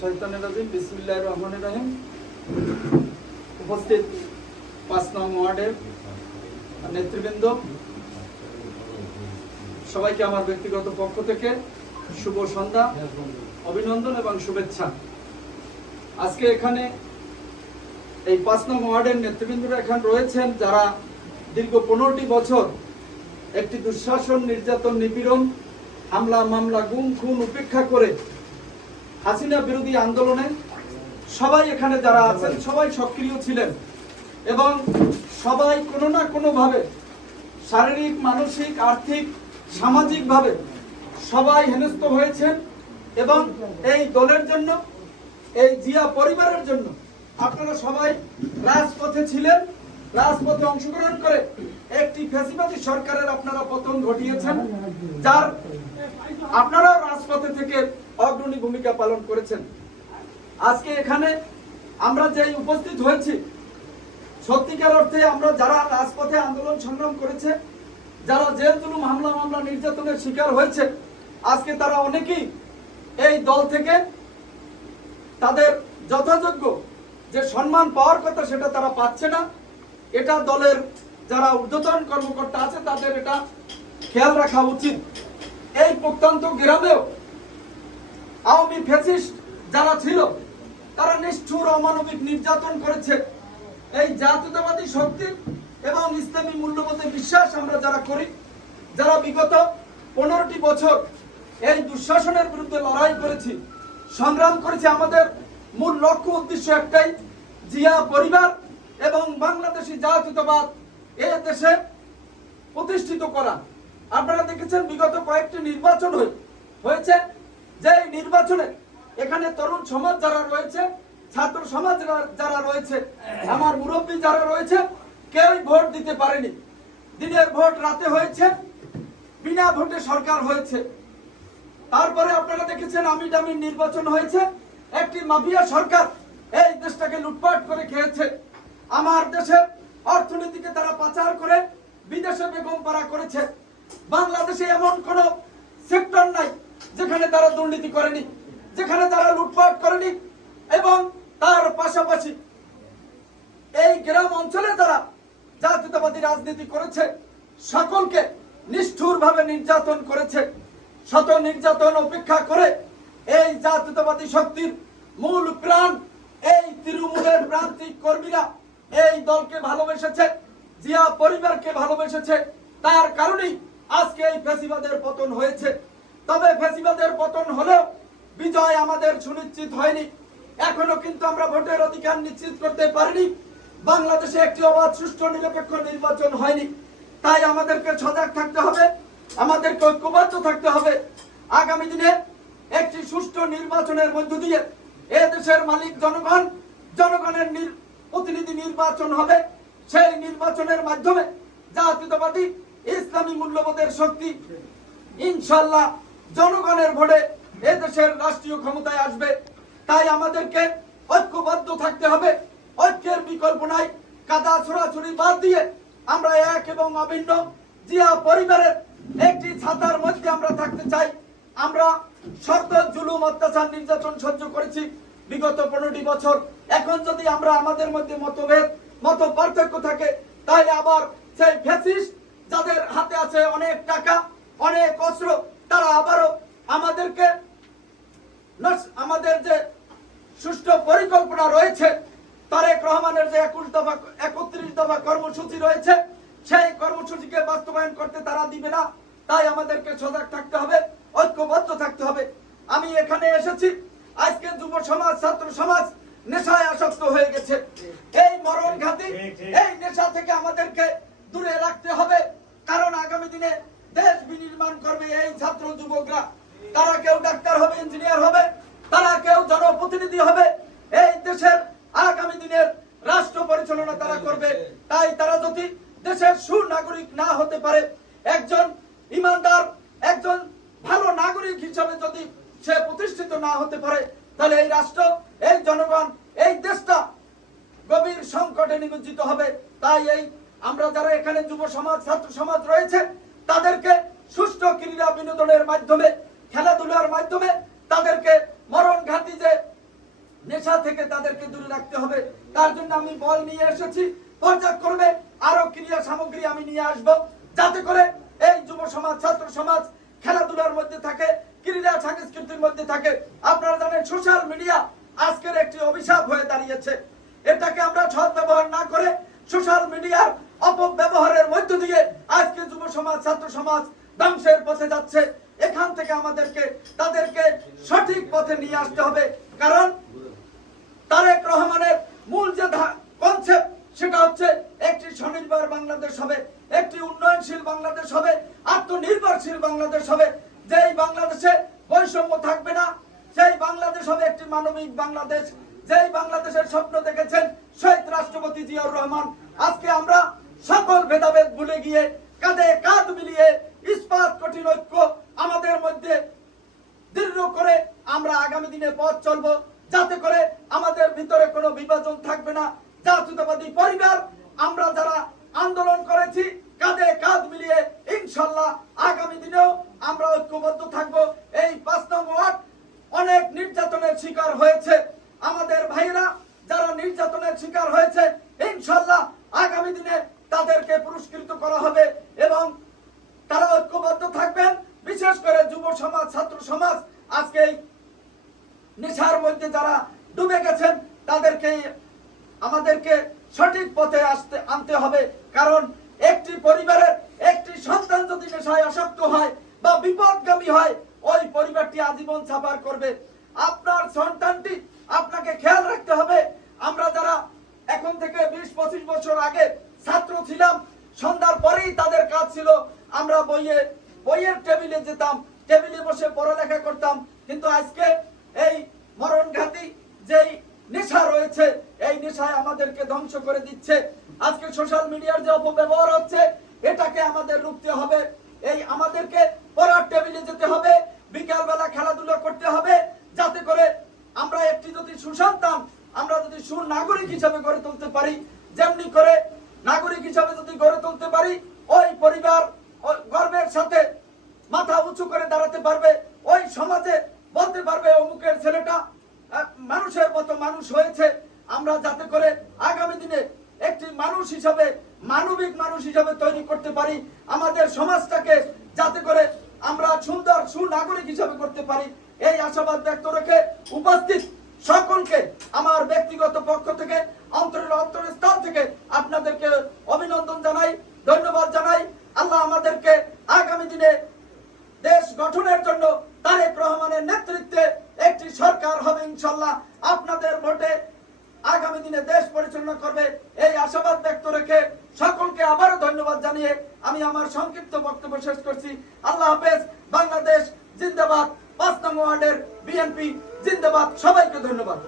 শাইতানির রাজিম বিসমিল্লাহির রহমানির রহিম। উপস্থিত ৫ নং ওয়ার্ডের নেতৃবৃন্দ, সবাইকে আমার ব্যক্তিগত পক্ষ থেকে শুভ সন্ধ্যা, অভিনন্দন এবং শুভেচ্ছা। আজকে এখানে এই ৫ নং ওয়ার্ডের নেতৃবৃন্দরা এখানে রয়েছেন, যারা দীর্ঘ ১৫টি বছর একটি দুঃশাসন, নির্যাতন, নিপীড়ন, হামলা, মামলা, গুম, খুন উপেক্ষা করে হাসিনা বিরোধী আন্দোলনে সবাই এখানে যারা আছেন সবাই সক্রিয় ছিলেন এবং সবাই কোনো না কোনোভাবে শারীরিক, মানসিক, আর্থিক, সামাজিকভাবে সবাই হেনস্থ হয়েছেন এবং এই দলের জন্য, এই জিয়া পরিবারের জন্য আপনারা সবাই রাজপথে ছিলেন। রাজপথে অংশগ্রহণ করে একটি ফ্যাসিবাদী সরকারের আপনারা পতন ঘটিয়েছেন, যার আপনারাও রাজপথে থেকে অগ্রণী ভূমিকা পালন করেছেন। আজকে এখানে আমরা যেই উপস্থিত হয়েছি, সত্যিকার অর্থে আমরা যারা রাজপথে আন্দোলন সংগ্রাম করেছে, যারা জেল জুলুম, হামলা, মামলা, নির্যাতনের শিকার হয়েছে, আজকে তারা অনেকেই এই দল থেকে তাদের যথাযোগ্য যে সম্মান পাওয়ার কথা সেটা তারা পাচ্ছে না। এটা দলের যারা ঊর্ধ্বতন কর্মকর্তা আছে তাদের এটা খেয়াল রাখা উচিত। এই প্রত্যন্ত গ্রামেও আওয়ামী ফ্যাসিস্ট যারা ছিল তারা নিষ্ঠুর, অমানবিক নির্যাতন করেছে। এই জাতীয়তাবাদী শক্তি এবং ইসলামী মূল্যবোধে বিশ্বাস আমরা যারা করি, যারা বিগত 15টি বছর এই দুঃশাসনের বিরুদ্ধে লড়াই করেছি, সংগ্রাম করেছি, আমাদের মূল লক্ষ্য উদ্দেশ্য একটাই, জিয়া পরিবার এবং বাংলাদেশি জাতীয়তাবাদ এ দেশে প্রতিষ্ঠিত করা। আপনারা দেখেছেন বিগত কয়েকটি নির্বাচন হয়েছে, যে নির্বাচনে এখানে তরুণ সমাজ যারা রয়েছে, ছাত্র সমাজ যারা রয়েছে, আমার মুরব্বী যারা রয়েছে, কেউ ভোট দিতে পারেনি। দিনের ভোট রাতে হয়েছে, বিনা ভোটে সরকার হয়েছে। তারপরে আপনারা দেখেছেন আমিডামির নির্বাচন হয়েছে, একটি মাফিয়া সরকার এই দেশটাকে লুটপাট করে খেয়েছে। আমার দেশের অর্থনীতিকে তারা পাচার করে বিদেশে বেগম পাড়া করেছে। বাংলাদেশে এমন কোন সেক্টর নাই যেখানে তারা দুর্নীতি করেনি, যেখানে তারা লুটপাট করেনি। এবং তার পাশাপাশি এই গ্রাম অঞ্চলে তারা জাতীয়তাবাদী রাজনীতি করেছে, সকলকে নিষ্ঠুরভাবে নির্যাতন করেছে। শত নির্যাতন উপেক্ষা করে এই জাতীয়তাবাদী শক্তির মূল প্রাণ, এই তৃণমূলের প্রান্তিক কর্মীরা এই দলকে ভালোবেসেছে, জিয়া পরিবারকে ভালোবেসেছে। তার কারণেই আজকে এই ফ্যাসিবাদের পতন হয়েছে। তবে ফ্যাসিবাদের পতন হলেও বিজয় আমাদের সুনিশ্চিত হয়নি। এখনো কিন্তু আমরা ভোটের অধিকার নিশ্চিত করতে পারিনি। বাংলাদেশে একটি অবাধ, সুষ্ঠু, নিরপেক্ষ নির্বাচন হয়নি। তাই আমাদেরকে সজাগ থাকতে হবে, আমাদেরকে ঐক্যবদ্ধ থাকতে হবে। আগামী দিনে একটি সুষ্ঠু নির্বাচনের মধ্য দিয়ে এ দেশের মালিক জনগণ, জনগণের প্রতিনিধি নির্বাচন হবে। সেই নির্বাচনের মাধ্যমে জাতীয়তাবাদী ইসলামী মূল্যবোধের শক্তি ইনশাআল্লাহ জনগণের ভোটে এ দেশের রাষ্ট্রীয় ক্ষমতায় আসবে। তাই আমাদেরকে ঐক্যবদ্ধ থাকতে হবে, ঐক্যের বিকল্প নাই। কাদা ছোড়াছুড়ি বাদ দিয়ে আমরা এক এবং অভিন্ন জিয়া পরিবারের একটি ছাতার মধ্যে আমরা থাকতে চাই। আমরা শত জুলুম, অত্যাচার, নির্যাতন সহ্য করেছি বিগত 15টি বছর। এখন যদি আমরা আমাদের মধ্যে মতভেদ, মত পার্থক্য থাকে, তাহলে আবার সেই ফ্যাসিস্ট যাদের হাতে আছে অনেক টাকা, অনেক অস্ত্র, তারা আবারও আমাদেরকে, আমাদের যে সুষ্ঠু পরিকল্পনা রয়েছে, তারেক রহমানের যে 31 দফা কর্মসূচি রয়েছে, সেই কর্মসূচিকে বাস্তবায়ন করতে তারা দিবে না। তাই আমাদেরকে সজাগ থাকতে হবে, ঐক্যবদ্ধ থাকতে হবে। আমি এখানে এসেছি, আজকে যুব সমাজ, ছাত্র সমাজ নেশায় আসক্ত হয়ে গেছে। এই মরণ ঘাতী এই নেশা থেকে আমাদেরকে দূরে রাখতে হবে। কারণ আগামী দিনে দেশ বিনির্মাণ করবে এই ছাত্র যুবকরা। তারা কেউ ডাক্তার হবে, ইঞ্জিনিয়ার হবে, তারা কেউ জনপ্রতিনিধি হবে। এই দেশের আগামী দিনের রাষ্ট্র পরিচালনা তারা করবে। তাই তারা যদি দেশের সুনাগরিক না হতে পারে, একজন ইমানদার, একজন ভালো নাগরিক হিসাবে যদি সে প্রতিষ্ঠিত না হতে পারে, তাহলে এই রাষ্ট্র, এই জনগণ, এই দেশটা গভীর সংকটে নিমজ্জিত হবে। তাই এই আমরা যারা এখানে যুব সমাজ, ছাত্র সমাজ রয়েছে, তাদেরকে সুষ্ঠু ক্রীড়া বিনোদনের মাধ্যমে, খেলাধুলার মাধ্যমে তাদেরকে মরণ ঘাতী যে নেশা থেকে তাদেরকে দূরে রাখতে হবে। তার জন্য আমি বল নিয়ে এসেছি, পর্যায়ক্রমে আরো ক্রীড়া সামগ্রী আমি নিয়ে আসব, যাতে করে এই যুব সমাজ, ছাত্র সমাজ খেলাধুলার মধ্যে থাকে, ক্রীড়া সংস্কৃতির মধ্যে থাকে। আপনারা জানেন সোশ্যাল মিডিয়া আজকের একটি অভিশাপ হয়ে দাঁড়িয়েছে। এটাকে আমরা সৎ ব্যবহার না করে সোশ্যাল মিডিয়ার অপব্যবহারের মধ্য দিয়ে আজকে যুব সমাজ, ছাত্র সমাজ ধ্বংসের পথে যাচ্ছে। এখান থেকে আমাদেরকে তাদেরকে সঠিক পথে নিয়ে আসতে হবে। কারণ তারেক রহমানের মূল যে কনসেপ্ট, সেটা হচ্ছে একটি স্বনির্ভর বাংলাদেশ হবে, একটি উন্নয়নশীল বাংলাদেশ হবে, আত্মনির্ভরশীল বাংলাদেশ হবে। যেই বাংলাদেশে বৈষম্য থাকবে না, সেই বাংলাদেশ হবে একটি মানবিক বাংলাদেশ। যেই বাংলাদেশের স্বপ্ন দেখেছেন শহীদ রাষ্ট্রপতি জিয়াউর রহমান। আজকে আমরা সকল ভেদাভেদ ভুলে গিয়ে কাঁধে কাঁধ মিলিয়ে ইস্পাত কঠিন ঐক্য আমাদের মধ্যে দৃঢ় করে আমরা আগামী দিনে পথ চলবো, যাতে করে আমাদের ভিতরে কোনো বিভাজন থাকবে না। জাতীয়তাবাদী পরিবার আমরা যারা আন্দোলন করেছি কাঁধে কাঁধ মিলিয়ে ইনশাল্লাহ আগামী দিনেও আমরা ঐক্যবদ্ধ থাকবো। এই 5 নং ওয়ার্ড অনেক নির্যাতনের শিকার হয়েছে। আমাদের ভাইরা যারা নির্যাতনের শিকার হয়েছে, ইনশাল্লাহ আগামী দিনে তাদেরকে পুরস্কৃত করা হবে এবং তারা ঐক্যবদ্ধ থাকবেন। বিশেষ করে যুব সমাজ, ছাত্র সমাজ আজকে এই নেশার মধ্যে যারা ডুবে গেছেন, তাদেরকে আমাদেরকে সঠিক পথে আনতে হবে। কারণ একটি পরিবারের একটি সন্তান যদি নেশায় আসক্ত হয় বা বিপদগামী হয়, ওই পরিবারটি আজীবন সাফার করবে। আপনার সন্তানটি আপনাকে খেয়াল রাখতে হবে। আমরা যারা এখন থেকে 20-25 বছর আগে ছাত্র ছিলাম, সন্ধ্যার পরেই তাদের কাজ ছিল আমরা বইয়ের টেবিলে যেতাম, টেবিলে বসে পড়ালেখা করতাম। কিন্তু আজকে এই মরণঘাতী যেই নেশা রয়েছে, এই নেশায় আমাদেরকে ধ্বংস করে দিচ্ছে। আজকে সোশ্যাল মিডিয়ার যে অপব্যবহার হচ্ছে, এটাকে আমাদের রুখতে হবে। এই আমাদেরকে পড়ার টেবিলে যেতে হবে, বিকালবেলা খেলাধুলা করতে হবে, যাতে করে আমরা একটি যদি সুসন্তান, আমরা যদি সুনাগরিক হিসাবে গড়ে তুলতে পারি, যেমনি করে নাগরিক হিসাবে যদি গড়ে তুলতে পারি, ওই পরিবার গর্বের সাথে মাথা উঁচু করে দাঁড়াতে পারবে। ওই সমাজে বলতে পারবে অমুকের ছেলেটা মানুষের মতো মানুষ হয়েছে। আমরা যাতে করে আগামী দিনে একটি মানুষ হিসাবে, মানবিক মানুষ হিসাবে তৈরি করতে পারি, আমাদের সমাজটাকে যাতে করে আমরা সুন্দর সুনাগরিক হিসাবে করতে পারি, এই আশাবাদ ব্যক্ত রেখে উপস্থিত সকলকে আমার ব্যক্তিগত পক্ষ থেকে, অন্তরস্থল থেকে আপনাদেরকে অভিনন্দন জানাই, ধন্যবাদ জানাই। আল্লাহ আমাদেরকে আগামী দিনে দেশ গঠনের জন্য তারেক রহমানের নেতৃত্বে একটি সরকার হবে ইনশাল্লাহ। আপনাদের ভোটে আগামী দিনে দেশ পরিচালনা করবে, এই আশাবাদ ব্যক্ত রেখে সকলকে আবারও ধন্যবাদ জানিয়ে আমি আমার সংক্ষিপ্ত বক্তব্য শেষ করছি। আল্লাহ হাফেজ। বাংলাদেশ জিন্দাবাদ। 5 নং ওয়ার্ডের বিএনপি জিন্দাবাদ। সবাইকে ধন্যবাদ।